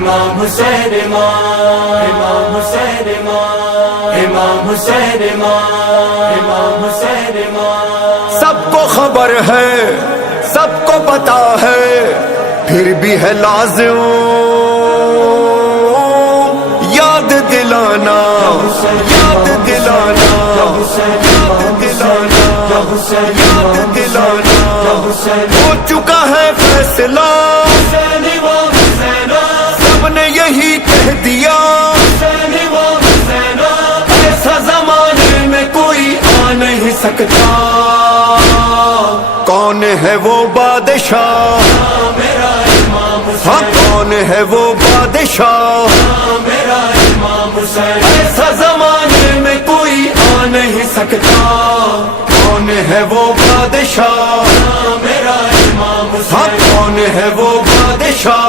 امام حسین امام حسین امام حسین امام حسین سب کو خبر ہے، سب کو پتا ہے، پھر بھی ہے لازم یاد دلانا، یاد دلانا، یاد دلانا، یاد دلانا۔ ہو چکا ہے فیصلہ، سب نے یہی کہہ دیا، ایسا زمانے میں کوئی آ نہیں سکتا۔ کون ہے وہ بادشاہ؟ ہاں کون ہے وہ بادشاہ؟ ایسا زمانے میں کوئی آ نہیں سکتا۔ کون ہے وہ بادشاہ؟ ہاں کون ہے وہ بادشاہ؟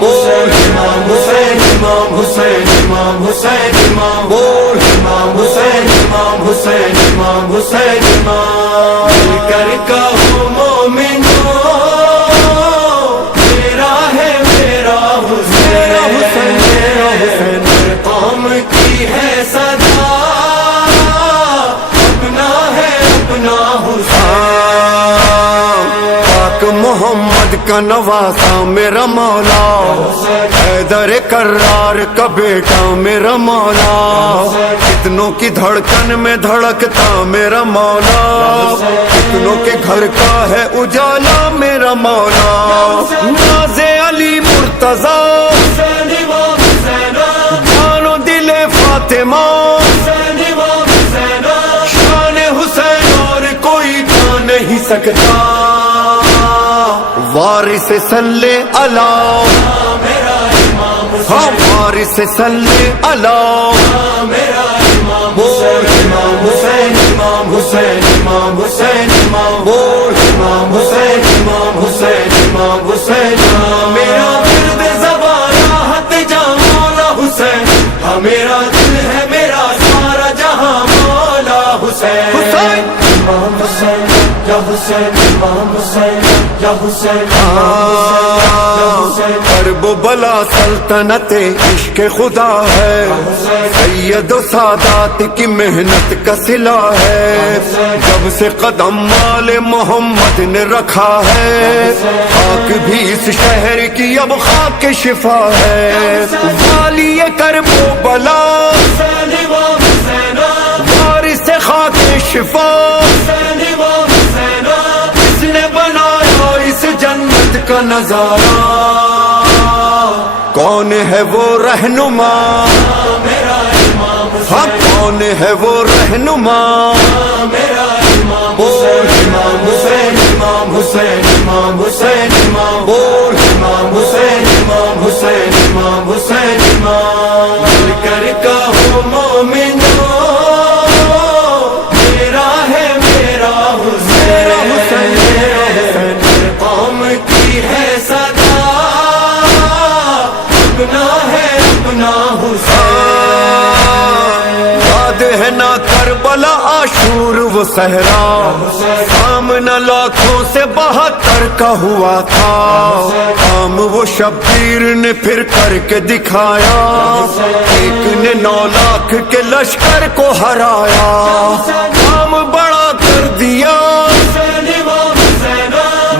بول امام حسین امام حسین امام حسین امام، بول امام حسین امام حسین امام حسین امام۔ مل کر کہو مومنو میرا ہے میرا حسین، میرا حسین قوم کی ہے صدا، اپنا ہے اپنا حسین۔ پاک محمد کا نواسا میرا مولا، حیدر کرار کا بیٹا میرا مولا، کتنوں کی دھڑکن میں دھڑکتا میرا مولا، کتنوں کے گھر کا ہے اجالا میرا مولا۔ ناز علی مرتضی، جان و دل فاطمہ، شان حسین اور کوئی جا نہیں سکتا۔ وارث صلی اللہ، ہاں وارث صلی اللہ، بول امام حسین امام حسین امام حسین امام، بول امام حسین امام حسین امام حسین امام۔ میرا ورد زبان راحت جہاں مولا حسین، ہاں میرا دل ہے میرا سارا جہاں مولا حسین۔ حسین امام حسین یا حسین امام حسین یا حسین کرب و بلا سلطنت عشق خدا ہے، سید و سادات کی محنت کا صلہ ہے، جب سے قدم مال محمد نے رکھا ہے، خاک بھی اس شہر کی اب خاک شفا ہے۔ والی کرب و بلا وارث خاک شفا، اس نے بنایا اس جنت کا نظارہ۔ کون ہے وہ رہنما؟ ہاں کون ہے وہ رہنما؟ بول امام حسین امام حسین امام حسین امام، بول امام حسین امام حسین امام حسین امام۔ مل کر کہو مومنو میرا ہے میرا حسین، قوم کی ہے صدا، اپنا ہے اپنا حسین۔ یاد ہے نا کربلا عاشور وہ صحرا، سامنا لاکھوں سے 72 کا ہوا تھا، کام وہ شبیر نے پھر کر کے دکھایا، ایک نے 9 لاکھ کے لشکر کو ہرایا، کام بڑا کر دیا،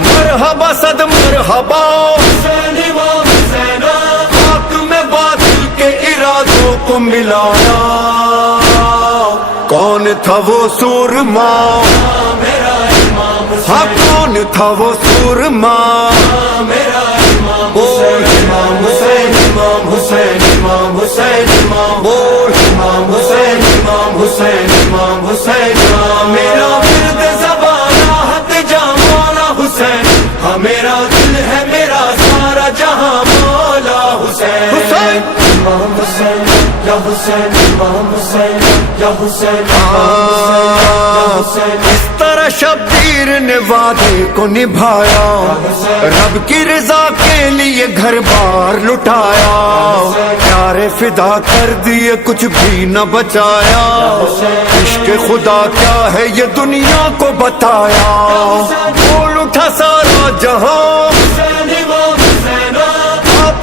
مرحبا صد مرحبا، خاک میں باطل کے ارادوں کو ملایا۔ کون تھا وہ سورما؟ ہاں کون تھا وہ سورما؟ بول امام حسین امام حسین امام حسین امام، بول امام حسین امام حسین امام حسین امام۔ میرا ورد زبان راحت جہاں مولا حسین، ہاں میرا دل ہے میرا سارا جہاں مولا حسین۔ حسین امام حسین یا حسین امام حسین یا حسین امام حسین۔ اس طرح شبیر نے وعدے کو نبھایا، رب کی رضا کے لیے گھر بار لٹایا، پیارے فدا کر دیے کچھ بھی نہ بچایا، عشق خدا کیا ہے یہ دنیا کو بتایا، بول اٹھا سارا جہاں